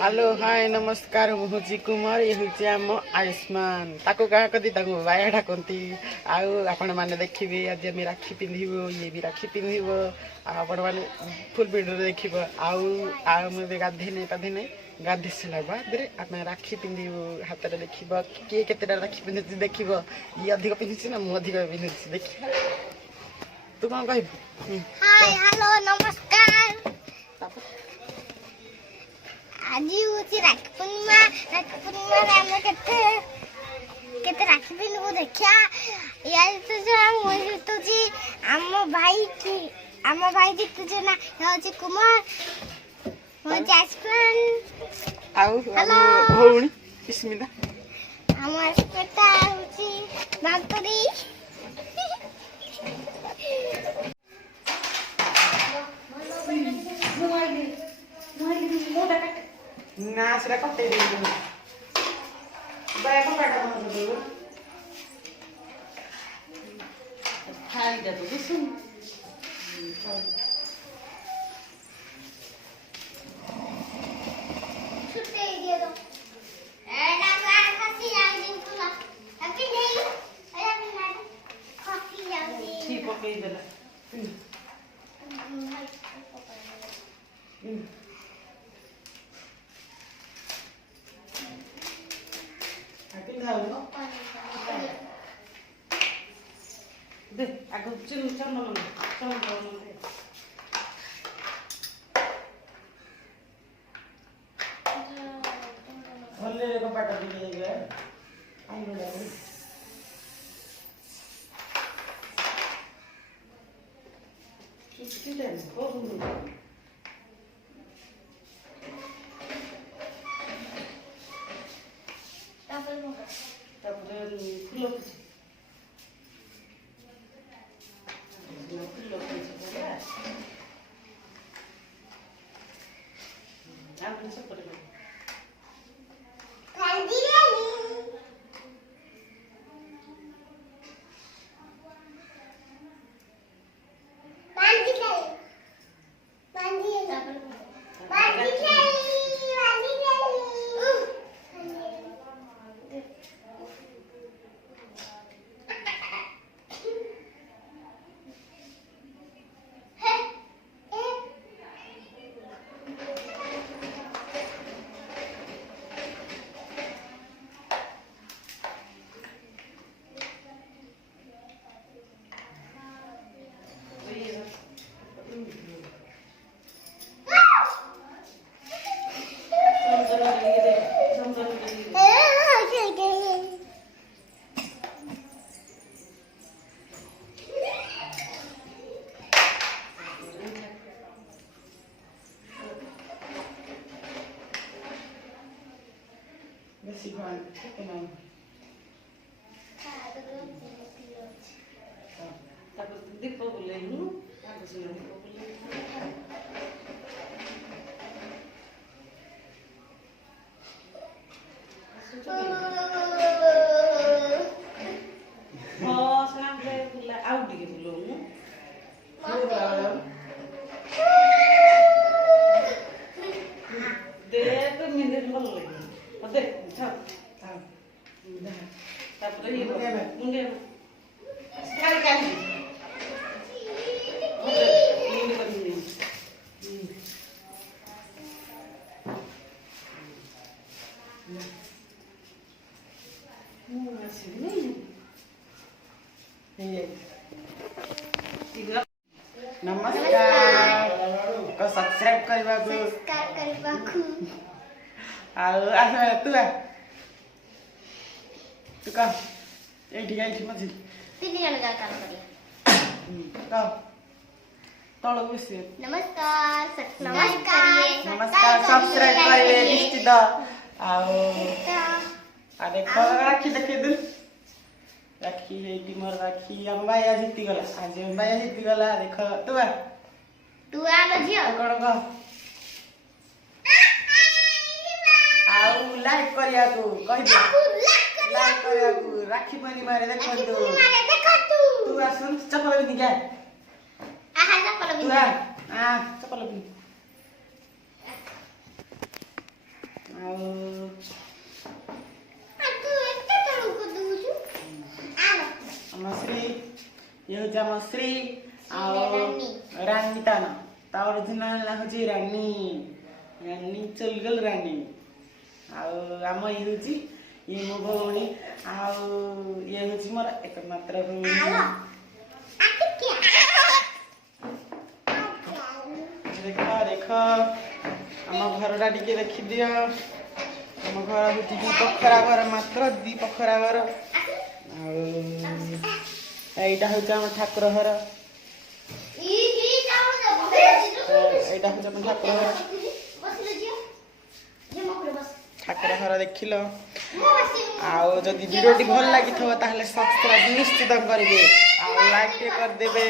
Hello hi नमस्कार मुझे कुमार ये हूँ आम आयुष्मान ताको क्या कहती बाया डाकती आपण मैंने देखिए आज आम राखी पिंधु ये भी राखी पिंध आपण मैंने फुल भिडियो देख गाधे नहीं पाधे नहीं गाधे सारा बाद आम राखी पिंधु हाथ में देख किए के राखी पिंधु देख ये अधिक पिंधुची ना मुझे अधिक पिंधुची देखिए तू कौन कह हेलो नमस्कार आज हूँ राखी पूर्णिमा आम केते राखी पिंधु देखा या जीतुची आम भाई जीतुचे ना हूँ कुमार हूँ हेलो भौणी स्मिता आम स्मिता हूँ बांतुरी ना सेटा कटे दे बाया को काटा मन दे खाई दे तो सुन छुट्टी दे दो ए ना खासी जाओ दिन तुला हैप्पी डे अरे ना खासी जाओ ठीक ओके देला दे आगो चंदन भले कपाटा दिए गए आई बड़ा किसकी टाइम को Let's see one. Tapos di pa boleh nu, tapos na di pa boleh. Oh, sampai pula out di belum. Dia tu mindir boleh. Oke, cap. Tapi ini mungkin sekali-kali. Ini begini. Masih ini. नमस्कार को subscribe करबाकू तू कह ये मझी तीन जन का काम करिए तल बसी नमस्कार नमस्कार सब्सक्राइब करिए निश्चित देखो राखी देखे दिल राखी है मोर राखी हम भाई जीती गला आज हम भाई जीती गला देख तू आ झियो कौन कह लाइक करिया को कहि दे लाइक करिया को राखी पानी मारे देखो तू आसन चप्पल भी जा आहा चप्पल भी तू आ चप्पल भी ଆଉ ତୁ ଏତେ ତଳକୁ ଦଉଛୁ ଆମ ଶ୍ରୀ ଇଏ ହଉଛି ଆମ ଶ୍ରୀ ଆଉ ରାନୀ। ରାନୀ ତା ନା ତା ଅରିଜିନାଲ ନା ହଉଛି ରାନୀ ରାନୀ ଚଲଗଲ ରାନୀ ଆଉ ଆମ ଇଏ ହଉଛି ଇଏ ମୋ ଭଉଣୀ ଆଉ ଇଏ ହଉଛି ମୋର ଏକମାତ୍ର ଭଉଣୀ ଦେଖ ଦେଖ ଆମ ଘରଟା ଟିକେ ଦେଖିଦିଅ ଆମ ଘର ହଉଛି ଦି ପଖରା ଘର ମାତ୍ର ଦି ପଖରା ଘର ଆଉ ଏଇଟା ହଉଛି ଆମ ଠାକୁର ଘର ଏଇଟା ହଉଛି ଆମ ଠାକୁର ଘର ଠାକୁର ଘର ଦେଖିଲ ଆଉ ଯଦି ଭିଡ଼ିଓଟି ଭଲ ଲାଗିଥିବ ତାହେଲେ ସବସ୍କ୍ରାଇବ ନିଶ୍ଚିତ କରିବେ ଆଉ ଲାଇକ୍ ଟିକେ କରିଦେବେ